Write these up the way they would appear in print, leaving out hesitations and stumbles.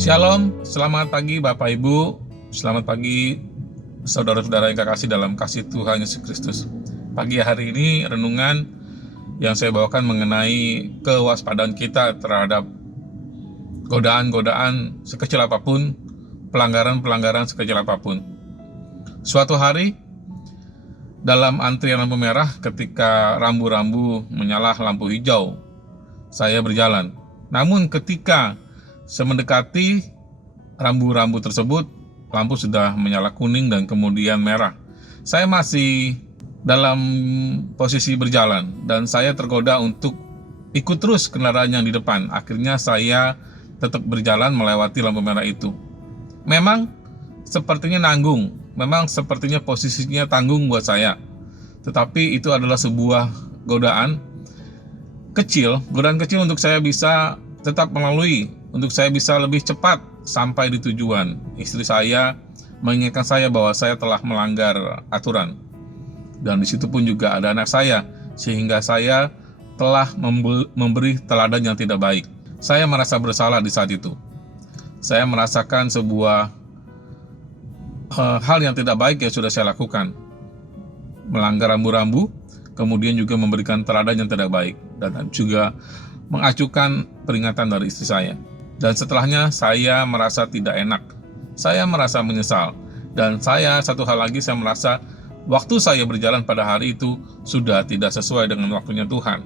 Shalom, selamat pagi Bapak Ibu, selamat pagi saudara-saudara yang kekasih dalam kasih Tuhan Yesus Kristus. Pagi hari ini renungan yang saya bawakan mengenai kewaspadaan kita terhadap godaan-godaan sekecil apapun, pelanggaran-pelanggaran sekecil apapun. Suatu hari dalam antrian lampu merah ketika rambu-rambu menyala lampu hijau, saya berjalan. Namun ketika saya mendekati rambu-rambu tersebut, lampu sudah menyala kuning dan kemudian merah. Saya masih dalam posisi berjalan dan saya tergoda untuk ikut terus kendaraan yang di depan. Akhirnya saya tetap berjalan melewati lampu merah itu. Memang sepertinya nanggung, memang sepertinya posisinya tanggung buat saya. Tetapi itu adalah sebuah godaan kecil untuk saya bisa tetap melalui, untuk saya bisa lebih cepat sampai di tujuan. Istri saya mengingatkan saya bahwa saya telah melanggar aturan. Dan di situ pun juga ada anak saya, sehingga saya telah memberi teladan yang tidak baik. Saya merasa bersalah di saat itu. Saya merasakan sebuah hal yang tidak baik yang sudah saya lakukan. Melanggar rambu-rambu, kemudian juga memberikan teladan yang tidak baik, dan juga mengacukan peringatan dari istri saya. Dan setelahnya saya merasa tidak enak, saya merasa menyesal, dan satu hal lagi, saya merasa waktu saya berjalan pada hari itu sudah tidak sesuai dengan waktunya Tuhan.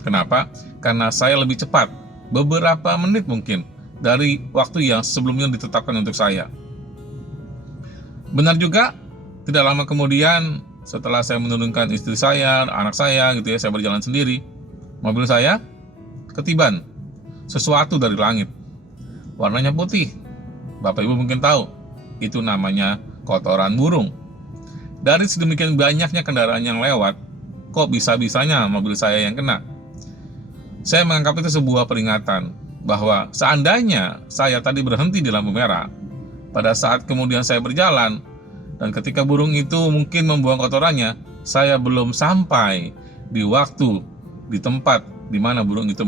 Kenapa? Karena saya lebih cepat, beberapa menit mungkin, dari waktu yang sebelumnya ditetapkan untuk saya. Benar juga, tidak lama kemudian setelah saya menurunkan istri saya, anak saya gitu ya, saya berjalan sendiri, mobil saya ketiban sesuatu dari langit, warnanya putih. Bapak Ibu mungkin tahu, itu namanya kotoran burung. Dari sedemikian banyaknya kendaraan yang lewat, kok bisa-bisanya mobil saya yang kena? Saya menganggap itu sebuah peringatan bahwa seandainya saya tadi berhenti di lampu merah, pada saat kemudian saya berjalan, dan ketika burung itu mungkin membuang kotorannya, saya belum sampai di waktu, di tempat di mana burung itu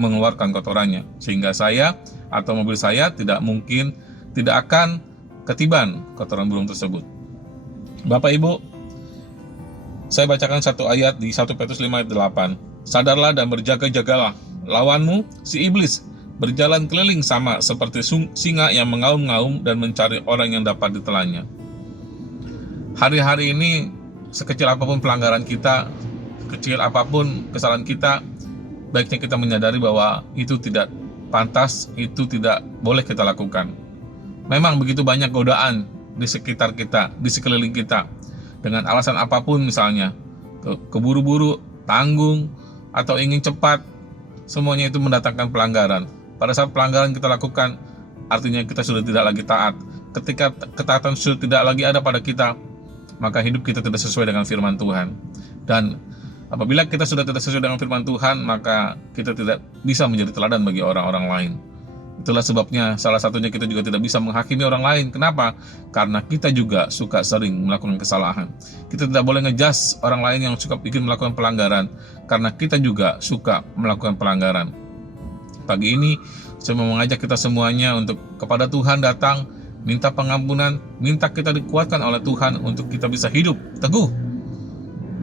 mengeluarkan kotorannya, sehingga saya atau mobil saya tidak akan ketiban kotoran burung tersebut. Bapak Ibu, saya bacakan satu ayat di 1 Petrus 5 ayat 8. Sadarlah dan berjaga-jagalah, lawanmu si iblis berjalan keliling sama seperti singa yang mengaum-ngaum dan mencari orang yang dapat ditelannya. Hari-hari ini sekecil apapun pelanggaran kita, kecil apapun kesalahan kita, baiknya kita menyadari bahwa itu tidak pantas, itu tidak boleh kita lakukan. Memang begitu banyak godaan di sekitar kita, di sekeliling kita, dengan alasan apapun, misalnya keburu-buru, tanggung, atau ingin cepat, semuanya itu mendatangkan pelanggaran. Pada saat pelanggaran kita lakukan, artinya kita sudah tidak lagi taat. Ketika ketaatan sudah tidak lagi ada pada kita, maka hidup kita tidak sesuai dengan firman Tuhan. Dan apabila kita sudah tidak sesuai dengan firman Tuhan, maka kita tidak bisa menjadi teladan bagi orang-orang lain. Itulah sebabnya salah satunya kita juga tidak bisa menghakimi orang lain. Kenapa? Karena kita juga suka sering melakukan kesalahan. Kita tidak boleh ngejudge orang lain yang suka bikin melakukan pelanggaran, karena kita juga suka melakukan pelanggaran. Pagi ini saya mau mengajak kita semuanya untuk kepada Tuhan datang, minta pengampunan, minta kita dikuatkan oleh Tuhan untuk kita bisa hidup teguh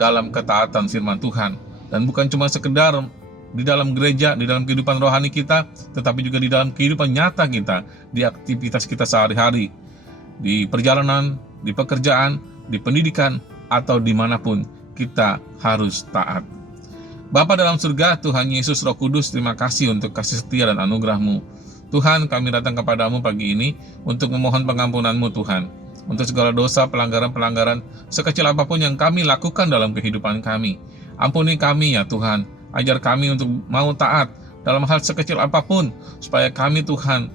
dalam ketaatan firman Tuhan. Dan bukan cuma sekedar di dalam gereja, di dalam kehidupan rohani kita, tetapi juga di dalam kehidupan nyata kita, di aktivitas kita sehari-hari, di perjalanan, di pekerjaan, di pendidikan, atau dimanapun kita harus taat. Bapa dalam surga, Tuhan Yesus Roh Kudus, terima kasih untuk kasih setia dan anugerah-Mu. Tuhan, kami datang kepadamu pagi ini untuk memohon pengampunan-Mu Tuhan, untuk segala dosa, pelanggaran-pelanggaran sekecil apapun yang kami lakukan dalam kehidupan kami. Ampuni kami ya Tuhan, ajar kami untuk mau taat dalam hal sekecil apapun, supaya kami Tuhan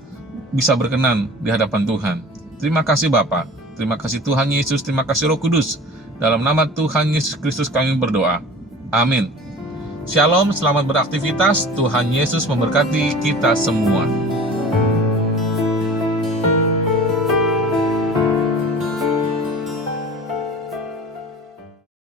bisa berkenan di hadapan Tuhan. Terima kasih Bapa, terima kasih Tuhan Yesus, terima kasih Roh Kudus. Dalam nama Tuhan Yesus Kristus kami berdoa. Amin. Shalom, selamat beraktivitas. Tuhan Yesus memberkati kita semua.